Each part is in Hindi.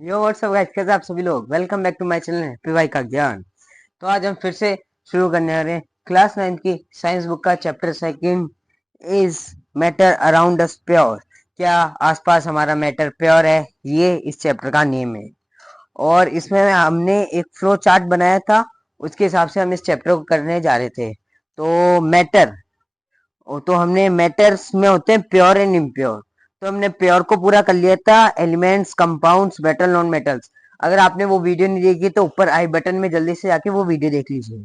यो व्हाट्सअप गाइस, कैसे आप सभी लोग। Welcome back to my channel Happy भाई का ज्ञान। तो आज हम फिर से शुरू करने वाले हैं क्लास 9 की साइंस बुक का chapter second, is matter around us pure. क्या आसपास हमारा मैटर प्योर है, ये इस चैप्टर का नेम है। और इसमें हमने एक फ्लो चार्ट बनाया था, उसके हिसाब से हम इस चैप्टर को करने जा रहे थे। तो मैटर, तो हमने मैटर्स में होते हैं प्योर एंड इम्प्योर। तो हमने प्योर को पूरा कर लिया था, elements, compounds, metal, non metals. अगर आपने वो वीडियो नहीं देखी तो ऊपर आई बटन में जल्दी से जाके वो वीडियो देख लीजिए।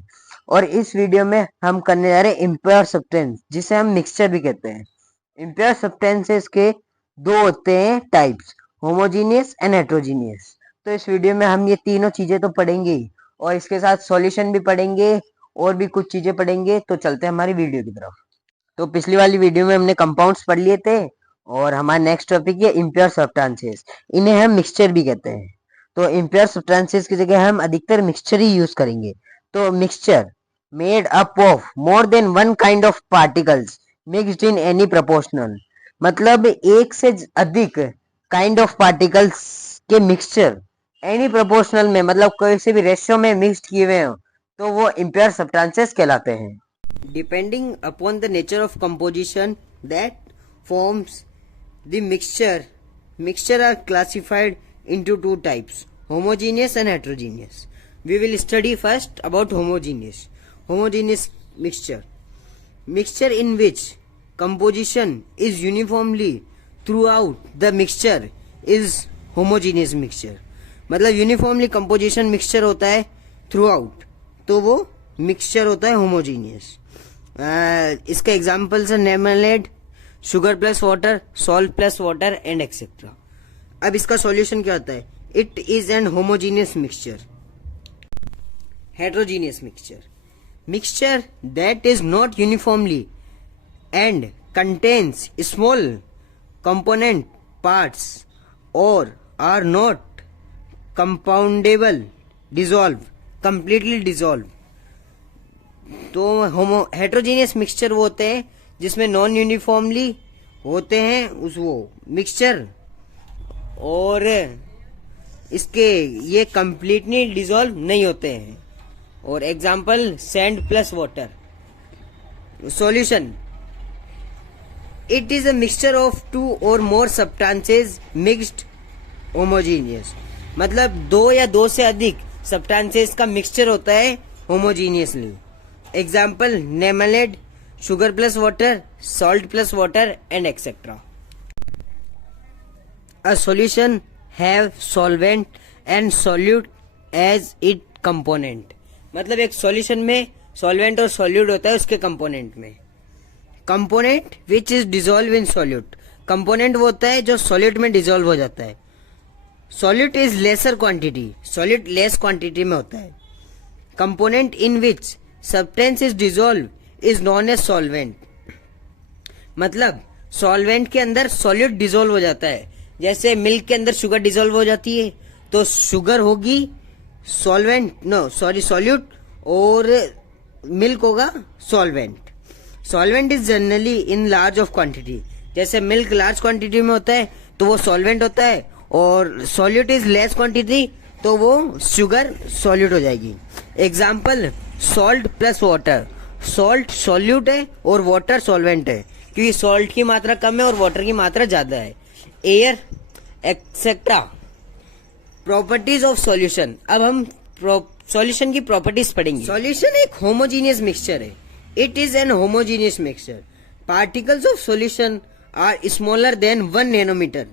और इस वीडियो में हम करने जा रहे हैं इम्प्योर सब्सटेंस, जिसे हम मिक्सचर भी कहते हैं। इम्प्योर सब्सटेंसेस के दो होते हैं टाइप्स, होमोजीनियस एंड हेट्रोजीनियस। तो इस वीडियो में हम ये तीनों चीजें तो पढ़ेंगे ही, और इसके साथ सॉल्यूशन भी पढ़ेंगे और भी कुछ चीजें पढ़ेंगे। तो चलते हैं हमारी वीडियो की तरफ। तो पिछली वाली वीडियो में हमने कंपाउंड्स पढ़ लिए थे, और हमारा नेक्स्ट टॉपिक है इम्प्योर सब्सटेंसेस। इन्हें हम मिक्सचर भी कहते हैं। तो इम्प्योर सब्सटेंसेस की जगह हम अधिकतर मिक्सचर ही यूज करेंगे। तो mixture made up of more than one kind of particles mixed in any proportional. मतलब एक से अधिक काइंड ऑफ पार्टिकल्स के मिक्सचर एनी प्रोपोर्शनल में, मतलब कोई से भी रेशियो में मिक्स्ड किए हुए हो, तो वो इम्प्योर सब्सटेंसेस कहलाते हैं। Depending upon the nature of composition that forms the mixture are classified into two types, homogeneous and heterogeneous. We will study first about homogeneous mixture in which composition is uniformly throughout the mixture is homogeneous mixture. मतलब यूनिफॉर्मली कंपोजिशन मिक्सचर होता है थ्रू आउट, तो वो मिक्सचर होता है होमोजीनियस। इसका एग्जाम्पल्स है namely, sugar plus water, salt plus water and etcetera. अब इसका सॉल्यूशन क्या होता है? It is an homogeneous mixture. Heterogeneous mixture that is not uniformly and contains small component parts और are not compoundable, completely dissolve. तो हेट्रोजीनियस मिक्सचर वो होते हैं जिसमें नॉन यूनिफॉर्मली होते हैं उस वो मिक्सचर, और इसके ये कंप्लीटली डिसॉल्व नहीं होते हैं। और example sand plus water. Solution, it is a mixture of two और मोर सब्सटेंसेस मिक्स्ड होमोजीनियस। मतलब दो या दो से अधिक सब्सटेंसेस का मिक्सचर होता है homogeneously. Example namely, sugar plus water, salt plus water and etcetera. A solution have solvent and solute as it component. मतलब एक सॉल्यूशन में सॉल्वेंट और सॉल्यूट होता है उसके कंपोनेंट में। Component which is dissolve in solute. Component वो होता है जो सॉल्यूट में डिसॉल्व हो जाता है। Solute is lesser quantity, solute less quantity में होता है। Component in which substance is dissolve is known as solvent. मतलब सॉल्वेंट के अंदर सॉल्यूट डिसॉल्व हो जाता है। जैसे मिल्क के अंदर शुगर डिसॉल्व हो जाती है, तो शुगर होगी सॉल्यूट, और मिल्क होगा solvent. Solvent is generally in large of quantity. जैसे मिल्क लार्ज क्वांटिटी में होता है तो वो सॉल्वेंट होता है, और सॉल्यूट इज लेस क्वांटिटी तो वो शुगर सॉल्यूट हो जाएगी। Example salt plus water. Salt solute है और वाटर सॉल्वेंट है, क्योंकि सॉल्ट की मात्रा कम है और वाटर की मात्रा ज्यादा है। Air etcetera. Properties of solution. अब हम सॉल्यूशन की प्रॉपर्टीज पढ़ेंगे। सॉल्यूशन एक होमोजीनियस मिक्सचर है। It is an homogeneous mixture. Particles of solution are smaller than 1 nanometre.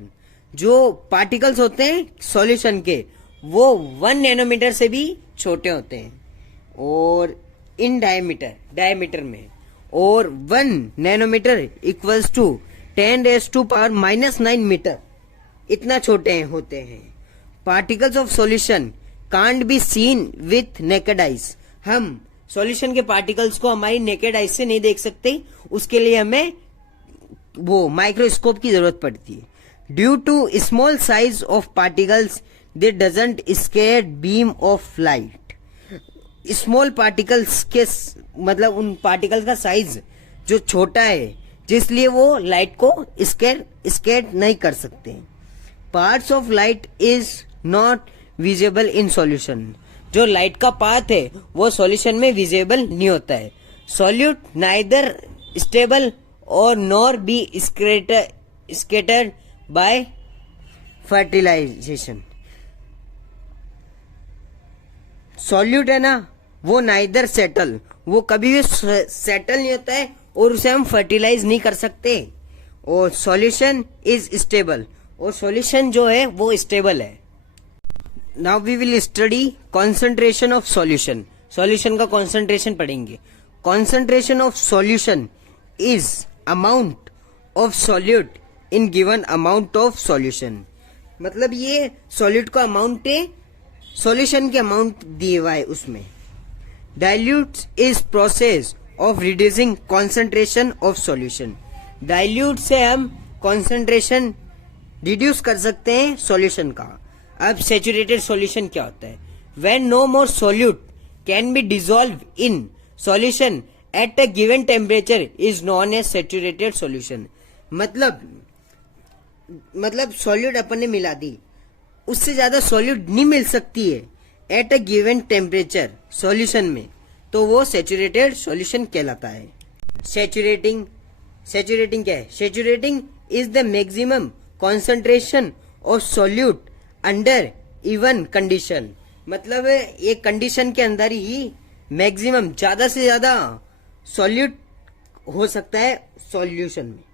जो पार्टिकल्स होते हैं सॉल्यूशन के वो 1 नैनोमीटर से भी छोटे होते हैं, और इन डायमीटर में, और 1 नैनोमीटर इक्वल्स टू 10⁻⁻⁹ मीटर, इतना छोटे होते हैं। Particles of solution can't be seen with naked eyes. हम सॉल्यूशन के पार्टिकल्स को हमारी नेकेड आइज से नहीं देख सकते, उसके लिए हमें वो माइक्रोस्कोप की जरूरत पड़ती है। Due to small size of particles they doesn't scatter beam of light. Small particles के मतलब उन पार्टिकल्स का साइज जो छोटा है, जिसलिए वो लाइट को स्केयर नहीं कर सकते। Parts of light is not visible in solution. जो लाइट का पाथ है वो सॉल्यूशन में विजिबल नहीं होता है। सॉल्यूट नाइदर स्टेबल और nor be scattered by filtration. Solute है ना, वो नाइदर सेटल, वो कभी भी सेटल नहीं होता है और उसे हम फर्टिलाइज नहीं कर सकते। और सॉल्यूशन इज स्टेबल, और सॉल्यूशन जो है वो स्टेबल है। Now we will study concentration of solution. Solution का कॉन्सेंट्रेशन पढ़ेंगे। Concentration of solution is amount of solute in given amount of solution. मतलब ये सॉल्यूट का अमाउंट है, सॉल्यूशन के अमाउंट दिए हुआ है उसमें। Dilute is process of reducing concentration of solution. Dilute से हम कॉन्सेंट्रेशन रिड्यूस कर सकते हैं सॉल्यूशन का। अब सैचुरेटेड सॉल्यूशन क्या होता है? When no more solute can be dissolve in solution at a given temperature is known as saturated solution. मतलब सॉल्यूट अपन ने मिला दी, उससे ज्यादा सॉल्यूट नहीं मिल सकती है eight a given temperature solution में, तो वो सैचुरेटेड सॉल्यूशन कहलाता है। सैचुरेटिंग क्या है? Saturating is the maximum concentration of solute under even condition. मतलब एक कंडीशन के अंदर ही मैक्सिमम ज्यादा से ज्यादा सॉल्यूट हो सकता है सॉल्यूशन में।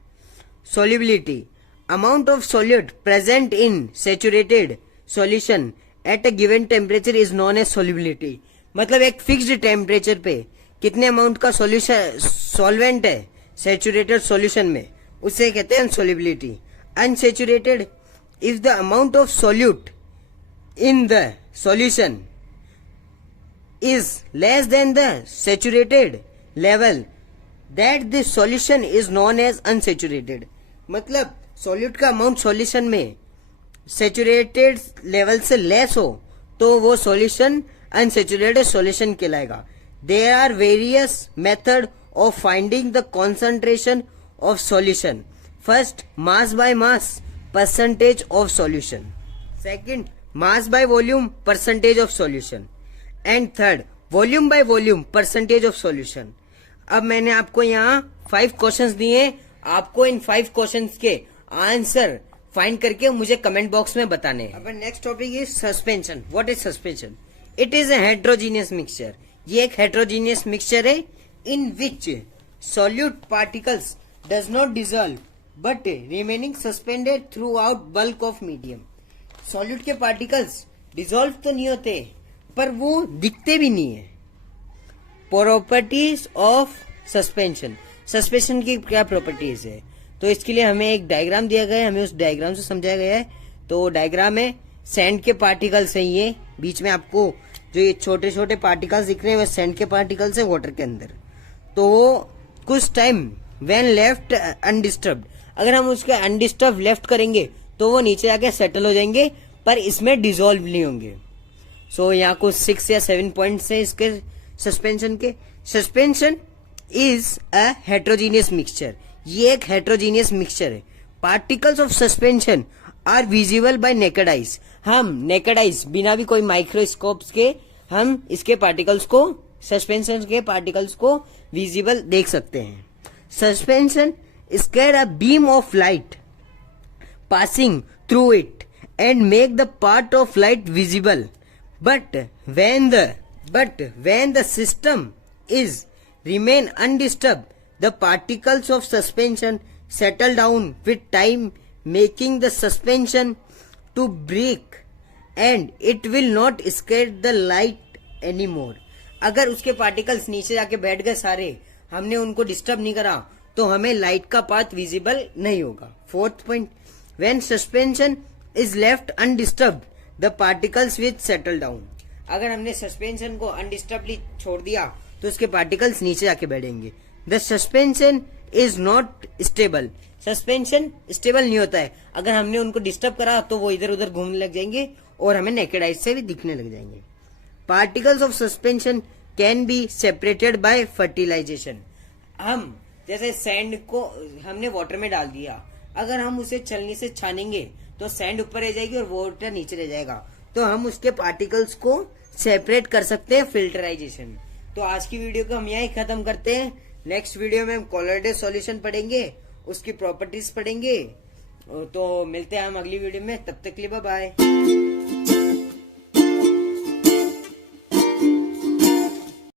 Solubility amount of solute present in saturated solution at a given temperature is known as solubility. मतलब एक फिक्स्ड टेम्परेचर पे कितने अमाउंट का सॉल्यूशन सॉल्वेंट है सैचुरेटेड सॉल्यूशन में, उसे कहते हैं solubility. Unsaturated if the amount of solute in the solution is less than the saturated level, that the solution is known as unsaturated। मतलब सॉल्यूट का अमाउंट सॉल्यूशन में सैचुरेटेड लेवल से लेस हो तो वो सॉल्यूशन अनसैचुरेटेड सॉल्यूशन कहलाएगा। There are various method of finding the concentration of solution. First, mass by mass percentage of solution. Second, mass by volume percentage of solution. And third, volume by volume percentage of solution. अब मैंने आपको यहाँ 5 क्वेश्चंस दिए, आपको इन 5 क्वेश्चंस के आंसर फाइंड करके मुझे कमेंट बॉक्स में बताने हैं। अब next topic is suspension. What is suspension? It is a heterogeneous mixture. ये एक हेट्रोजीनियस मिक्सचर है in which solute particles does not dissolve but remaining suspended throughout bulk of medium. Solute के पार्टिकल्स डिजॉल्व तो नहीं होते पर वो दिखते भी नहीं है। Properties of suspension. सस्पेंशन की क्या प्रॉपर्टीज है? तो इसके लिए हमें एक डायग्राम दिया गया है, हमें उस डायग्राम से समझाया गया है। तो डायग्राम में सैंड के पार्टिकल्स हैं, ये बीच में आपको जो ये छोटे छोटे पार्टिकल्स दिख रहे हैं वो सैंड के पार्टिकल्स है वाटर के अंदर। तो वो कुछ टाइम व्हेन लेफ्ट अनडिस्टर्ब्ड, अगर हम उसके अनडिस्टर्ब लेफ्ट करेंगे तो वो नीचे जाके सेटल हो जाएंगे पर इसमें डिसॉल्व नहीं होंगे। सो यहाँ कुछ 6 या 7 पॉइंट्स हैं इसके सस्पेंशन के। Suspension is a heterogeneous mixture. ये एक हेट्रोजीनियस मिक्सचर है। Particles of suspension are visible by naked eyes. हम नेकेड आइज बिना भी कोई माइक्रोस्कोप्स के हम इसके पार्टिकल्स को, सस्पेंशन के पार्टिकल्स को विजिबल देख सकते हैं। Suspension square a beam of light passing through it and make the part of light visible, but when the system is remain undisturbed, the particles of suspension settle down with time, making the suspension to break and it will not scare the light anymore। अगर उसके पार्टिकल्स नीचे जाके बैठ गए सारे, हमने उनको डिस्टर्ब नहीं करा तो हमें लाइट का पाथ विजिबल नहीं होगा। Fourth point, when suspension is left undisturbed the particles will settle down। अगर हमने सस्पेंशन को अनडिस्टर्बली छोड़ दिया तो उसके पार्टिकल्स नीचे जाके बैठेंगे। the suspension is not stable। Suspension stable नहीं होता है, अगर हमने उनको डिस्टर्ब करा तो वो इधर उधर घूमने लग जाएंगे और हमें नेकेड आइज से भी दिखने लग जाएंगे। Particles of suspension can be separated by filtration. हम जैसे सैंड को हमने वाटर में डाल दिया, अगर हम उसे छलनी से छानेंगे तो सैंड ऊपर रह जाएगी और वाटर नीचे रह जाएगा, तो हम उसके पार्टिकल्स को सेपरेट कर सकते हैं फिल्टराइजेशन। तो आज की वीडियो को हम यहीं खत्म करते हैं। नेक्स्ट वीडियो में हम कोलोइडल सॉल्यूशन पढ़ेंगे, उसकी प्रॉपर्टीज पढ़ेंगे। तो मिलते हैं हम अगली वीडियो में, तब तक के लिए बाय बाय।